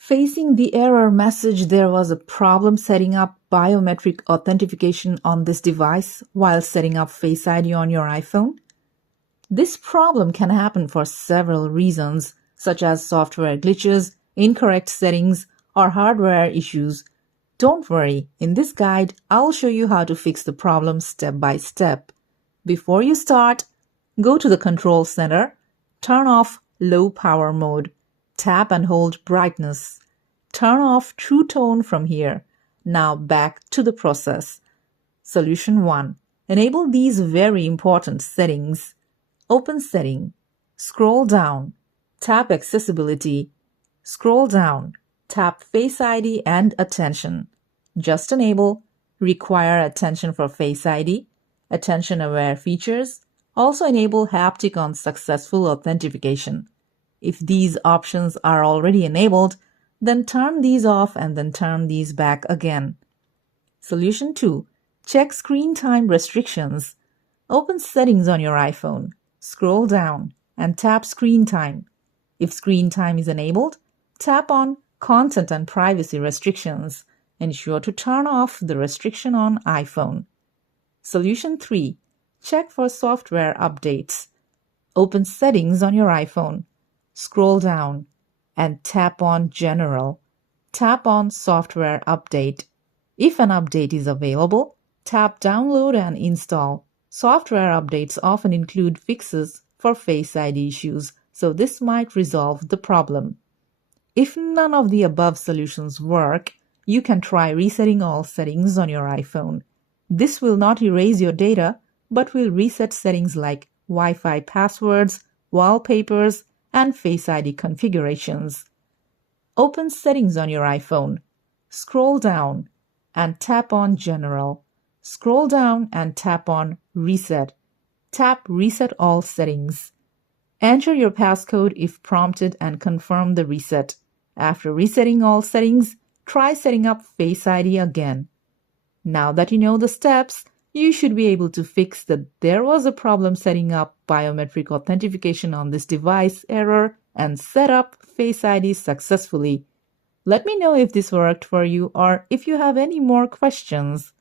Facing the error message, there was a problem setting up biometric authentication on this device while setting up Face ID on your iPhone. This problem can happen for several reasons, such as software glitches, incorrect settings, or hardware issues. Don't worry, in this guide, I'll show you how to fix the problem step by step. Before you start, go to the Control Center, turn off Low Power Mode, tap and hold Brightness. Turn off True Tone from here. Now back to the process. Solution 1. Enable these very important settings. Open Setting. Scroll down. Tap Accessibility. Scroll down. Tap Face ID and Attention. Just enable. Require attention for Face ID. Attention-aware features. Also enable haptic on successful authentication. If these options are already enabled, then turn these off and then turn these back again. Solution 2. Check screen time restrictions. Open Settings on your iPhone. Scroll down and tap Screen Time. If screen time is enabled, tap on Content and Privacy Restrictions. Ensure to turn off the restriction on iPhone. Solution 3. Check for software updates. Open Settings on your iPhone. Scroll down and tap on General. Tap on Software Update. If an update is available, tap Download and Install. Software updates often include fixes for Face ID issues, so this might resolve the problem. If none of the above solutions work, you can try resetting all settings on your iPhone. This will not erase your data, but will reset settings like Wi-Fi passwords, wallpapers, and Face ID configurations. Open Settings on your iPhone. Scroll down and tap on General. Scroll down and tap on Reset. Tap Reset All Settings. Enter your passcode if prompted and confirm the reset. After resetting all settings, try setting up Face ID again. Now that you know the steps, you should be able to fix that there was a problem setting up biometric authentication on this device error and set up Face ID successfully. Let me know if this worked for you or if you have any more questions.